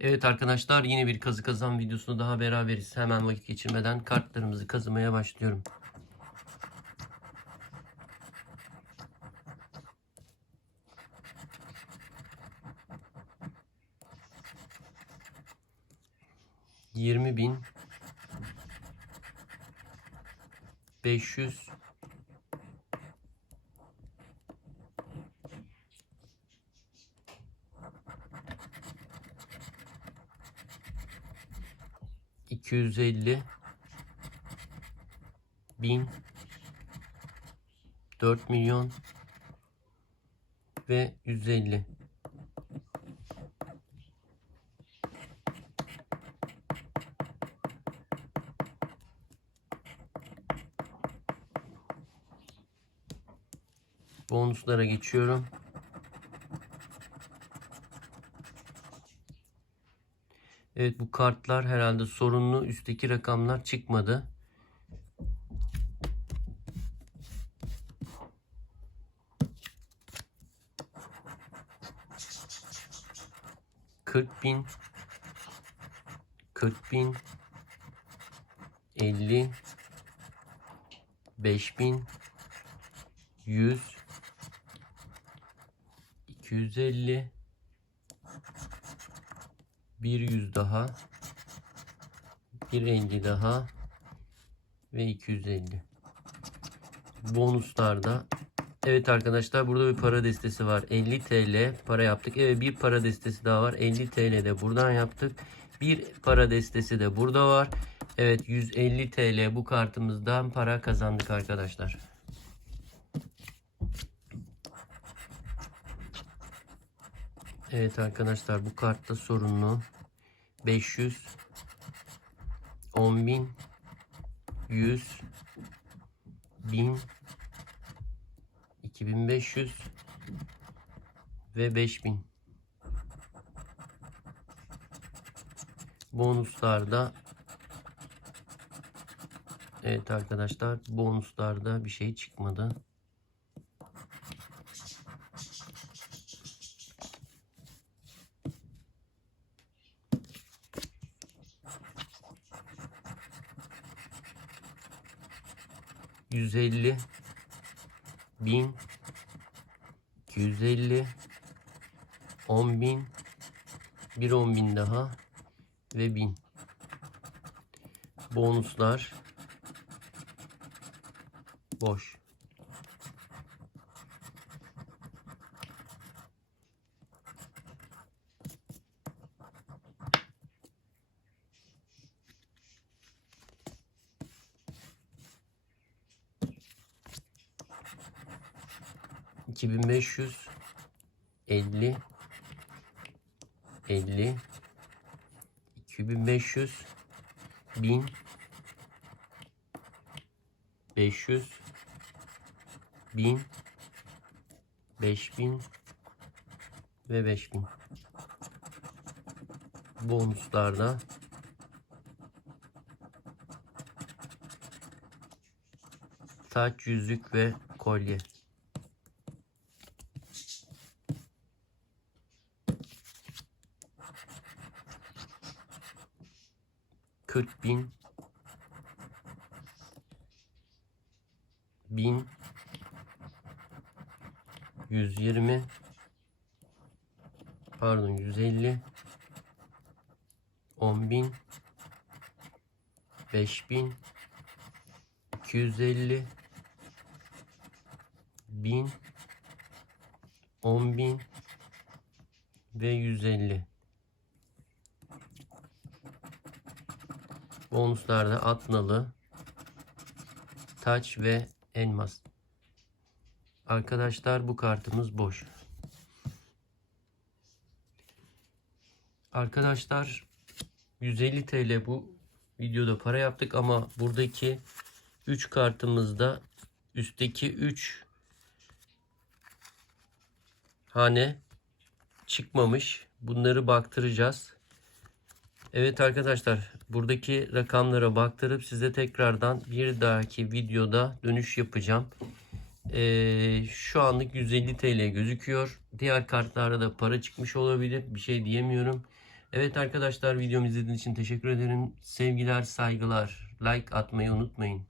Evet arkadaşlar yine bir kazı kazan videosunu daha beraberiz. Hemen vakit geçirmeden kartlarımızı kazımaya başlıyorum. Yirmi bin beş yüz iki yüz elli bin dört milyon ve yüz elli. Bonuslara geçiyorum. Evet bu kartlar herhalde sorunlu. Üstteki rakamlar çıkmadı. Kırk bin, kırk bin, elli, beş bin, yüz, iki yüz elli, bir yüz daha, bir elli daha ve 250. Bonuslarda Evet arkadaşlar burada bir para destesi var. 50 TL para yaptık. Evet bir para destesi daha var. 50 TL de buradan yaptık. Bir para destesi de burada var. Evet 150 TL bu kartımızdan para kazandık arkadaşlar. Evet arkadaşlar bu kartta sorunlu. 500 10.000 100 1000 2500 ve 5000 bonuslarda. Evet arkadaşlar bonuslarda bir şey çıkmadı. Yüz elli bin 250 10 bin bir 10 bin daha ve 1000 bonuslar. Boş 2500 50 50 2500 1000 500 1000 5000 ve 5000 bonuslarda saç, yüzük ve kolye. 40 bin. Bin 120 pardon 150 10 bin. 5 bin. 250 bin. 10 bin. Ve 150 Bonuslarda atnalı, taç ve elmas. Arkadaşlar bu kartımız boş. Arkadaşlar 150 TL bu videoda para yaptık ama buradaki 3 kartımızda üstteki 3 hane çıkmamış. Bunları baktıracağız. Evet arkadaşlar buradaki rakamlara baktırıp size tekrardan bir dahaki videoda dönüş yapacağım. Ee, şu anlık 150 TL gözüküyor. Diğer kartlarda da para çıkmış olabilir. Bir şey diyemiyorum. Evet arkadaşlar videomu izlediğiniz için teşekkür ederim. Sevgiler, saygılar. Like atmayı unutmayın.